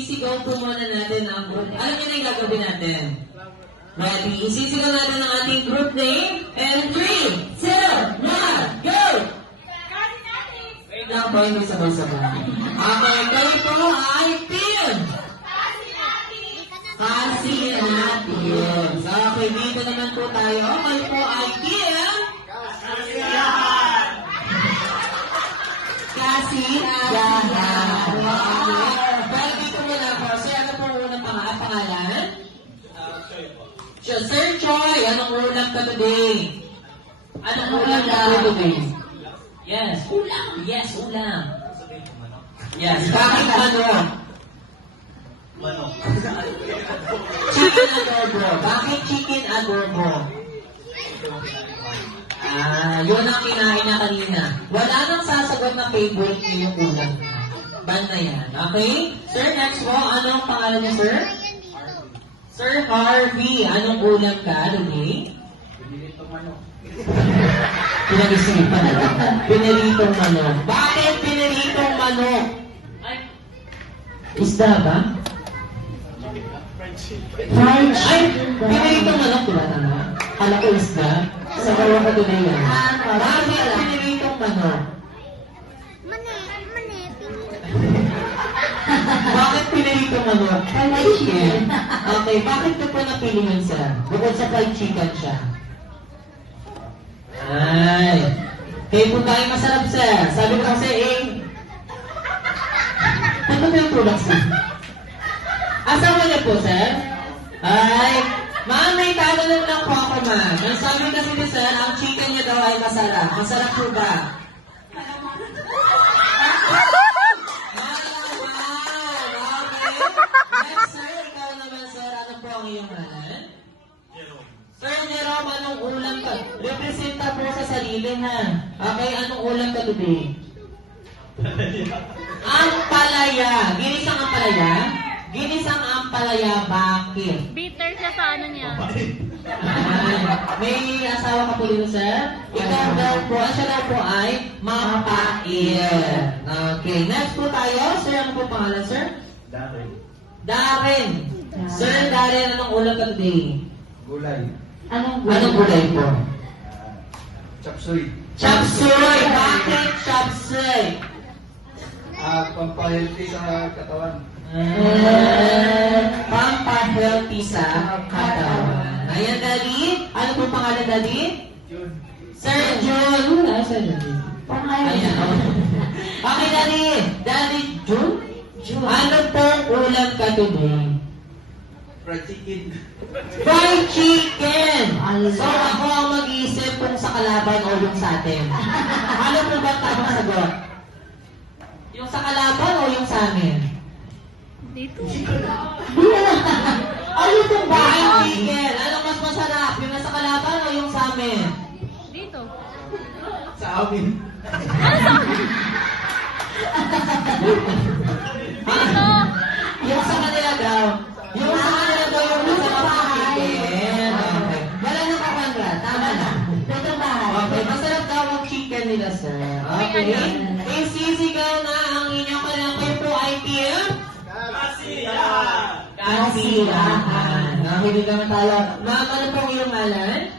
isisigaw po muna natin ang group. Alam niyo na yung gagawin natin. Ready? Isisigaw natin ang ating group name. And 3, 2, 1, go! Wait lang po, hindi sabay-sabay. Okay, kayo po ay team! Kasi natin. So, okay, dito naman po tayo. Kayo po ay team! Kasiyahan. Well, dito muna po. Sir, ano po unang pangalan? Sir Choi, anong ulam ka today? Anong ulam ka today? Yes, ulam. Yes, ulam. Yes, bakit manok? Manok. Chicken adobo. Bakit chicken adobo? Yun ang kinain na kanina. Wala nang sasagot na favorite niyo yung ulam. Banda yan. Okay? Sir, next po. Anong pangalan niyo, sir? Sir Harvey. Anong ulam ka today? Pinilitong manok. Pinag-isipan na lang. Pinilitong manok. Bakit pinilitong manok? Isda ba? Fried chicken. Pinilitong manok, diba tama? Kala ko isda. Sa kawa ka doon na yan. Bakit pinilitong manok? Bakit pinilitong manok? Fried chicken. Okay, bakit ko po napili yun, sir? Bukod sa fried chicken siya. Ay. Kayo po tayo masarap, sir. Sabi ko kasi, ano ba yung products na? Asawa niya po, sir? Ay, ma'am, may tanong lang po ako, ma'am. Ang sabi kasi ni sir, ang chicken niya daw ay masarap. Masarap po ba? Next, sir, ikaw naman, sir. Ano po ang iyong ngalan? Sir Jerome, anong ulam ka? Representa po sa sarili, ha? Okay, anong ulam ka today? Ang palaya. Ginisang ang palaya? Ginisang ang palaya, bakit? Bitter siya sa ano niya. May asawa ka po dito, sir? Ikaw daw po, siya daw po ay mapait. Okay, next po tayo. Sir, ano po pangalan, sir? Darren. Sir Darren, anong ulam ka today? Gulay. Anong gulay po? Chapsuy. Chapsuy! Bakit chapsuy? Pampahealthy sa katawan. Pampahealthy sa katawan. Ayan, Daddy. Ano po pangalan, Daddy? Yun. Sir Jun. Wala, Sir Jun. Ayan. Okay, Daddy. Daddy Jun? Ano po ulam ka today? Fried chicken. Fried chicken! So, ako ang mag-iisip kung sa kalaban o yung sa atin. Ano po ba tamang sagot? Yung sa kalaban o yung sa amin? Dito. Ano itong fried chicken? Ano mas masarap? Yung nasa kalaban o yung sa amin? Dito. Sa amin. Dito. Yung sa kanila daw. Yung sa kanila daw yung masarap na chicken. Okay. Wala nang kakandra. Tama na. Okay. Masarap daw ang chicken nila, sir. Okay. Isisigaw na ang inyong kanilang kayo po ay team? Kasiyahan. Okay, hindi naman tayo. Ma'am, ano pong iyong ngalan?